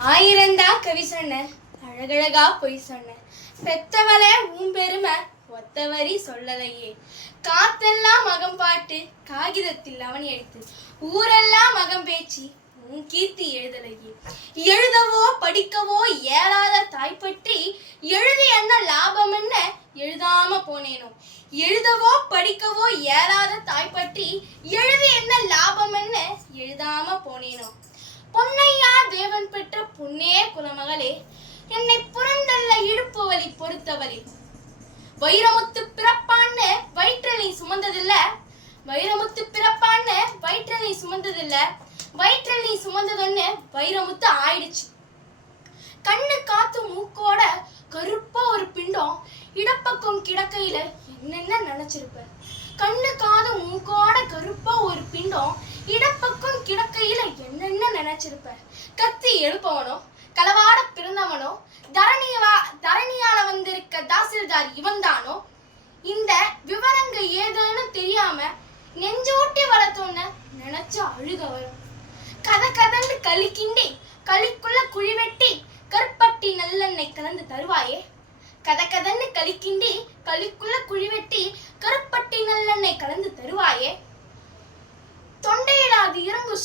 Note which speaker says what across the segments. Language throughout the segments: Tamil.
Speaker 1: ஆயிரந்தா கவி சொன்ன அழகழகா பொய் சொன்ன பெத்தவளே உன் பெருமை ஒத்தவரி சொல்லலையே. காத்தெல்லாம் மகம் பாட்டு காகிதத்தில் அவன் எடுத்து. ஊரெல்லாம் மகம் பேச்சு உன் கீர்த்தி எழுதலையே. எழுதவோ படிக்கவோ இயலாத தாய் பற்றி எழுதி என்ன லாபம் என்ன எழுதாம போனேனோ. எழுதவோ படிக்கவோ இயலாத தாய் பற்றி எழுதி என்ன லாபம் என்ன எழுதாம போனேனோ. பொன்னையா தேவன் பெற்ற புண்ணே குலமகளே என்னை புறந்தள்ள இடுப்பு வலி பொறுத்தவரே. வைரமுத்து பிறப்பான்னு வயிற்றலை சுமந்ததில்ல. வைரமுத்து பிறப்பான்னு வயிற்றலை சுமந்ததில்ல. வயிற்றலை சுமந்ததுன்னு வைரமுத்து ஆயிடுச்சு. கண்ணு காத்து மூக்கோட கருப்பா ஒரு பிண்டம் இடப்பக்கம் கிடக்கையில என்னென்ன நினைச்சிருப்ப? கண்ணு காது மூக்கோட கருப்பா ஒரு பிண்டம் இடப்பக்கம் நினைச்சிருப்ப கத்தி எழுப்பவனோ களவாட பிறந்தவனோ தரணியவா தரணியால வந்திருக்க தாசில்தார் இவன்தானோ? இந்த விவரங்க ஏதுன்னு தெரியாம நெஞ்சோட்டி வளர்த்தோன்னு நினைச்சு அழுக வரும் கதை கதன்னு களி கிண்டி களிக்குள்ள குழி வெட்டி கருப்பட்டி நல்லெண்ணெய் கலந்து தருவாயே. கதை கதன்னு களி கிண்டி களிக்குள்ள குழி வெட்டி கருப்பட்டி நல்லெண்ணெய் கலந்து தருவாயே தொண்டையில அது இறங்கு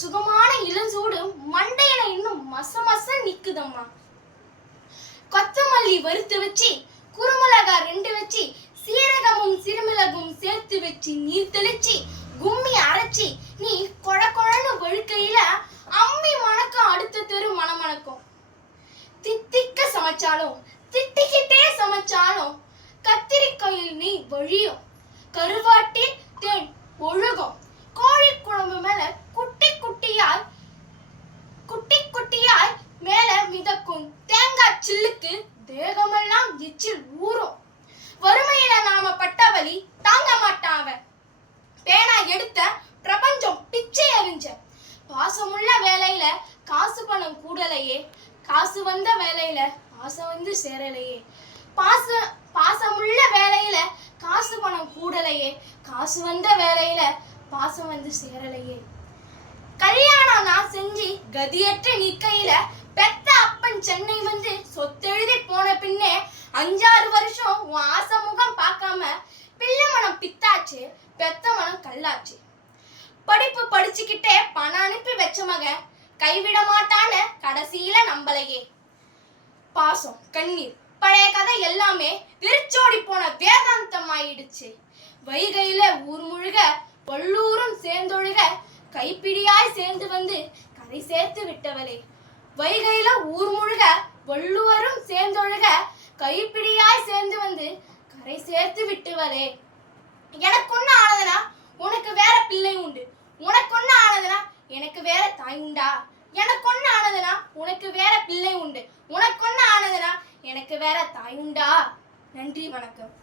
Speaker 1: சூடு மண்டையில இன்னும் மச மச நிக்குதம்மா. கொத்தமல்லி வறுத்து வச்சு குறுமிளகா ரெண்டு வச்சு சீரகமும் சிறுமிளகும் சேர்த்து வச்சு நீர் தெளிச்சு கும்மி அரைச்சி நீ கொழ கொழன்னு வழுக்கையில அம்மி மணக்கம் அடுத்த தெரு மணமணக்கும். தித்திக்க சமைச்சாலும் திட்டிக்கிட்டே சமைச்சாலும் கத்திரிக்காயில் நீ வழியும். கருவாட்டில் சில்லுக்கு தேகமெல்லாம் எச்சில் ஊறும். வறுமையில நாம பட்டவலி தாங்க மாட்டாவ. பேனா எடுத்த பிரபஞ்சம் பிச்சை அறிஞ்ச. பாசமுள்ள வேலையில காசு பணம் கூடலையே. காசு வந்த வேலையில பாசம் வந்து சேரலையே. பாச பாசமுள்ள வேலையில காசு பணம் கூடலையே. காசு வந்த வேலையில பாசம் வந்து சேரலையே. கல்யாணம் நான் செஞ்சு கதியற்ற நிற்கையில பெத்த அப்பன் சென்னை வந்து சொத்தெழுதி போன பின்னே அஞ்சாறு வருஷம் உன் ஆசை முகம் பார்க்காம பிள்ளை மனம் பித்தாச்சு பெத்த மனம் கல்லாச்சு. படிப்பு படிச்சுக்கிட்டே பணம் அனுப்பி வச்ச மக கைவிட மாட்டான்னு கடைசியில நம்பலையே. பாசம் கண்ணீர் பழைய கதை எல்லாமே வெறிச்சோடி போன வேதாந்தம் ஆயிடுச்சு வைகையில ஊர் முழுக வள்ளூரும் சேர்ந்தொழுக கைப்பிடியாய் சேர்ந்து வந்து கரை சேர்த்து விட்டவளே. வைகையில ஊர் முழுக வள்ளுவரும் சேர்ந்தொழுக கைப்பிடியாய் சேர்ந்து வந்து கரை சேர்த்து விட்டுவளே. எனக்கு ஒண்ணு ஆனதுனா உனக்கு வேற பிள்ளை உண்டு. உனக்கு ஒண்ணு ஆனதுனா எனக்கு வேற தாய் உண்டா? எனக்கு ஒண்ணு ஆனதுனா உனக்கு வேற பிள்ளை உண்டு. உனக்கு ஒண்ணு ஆனதுனா எனக்கு வேற தாய் உண்டா? நன்றி வணக்கம்.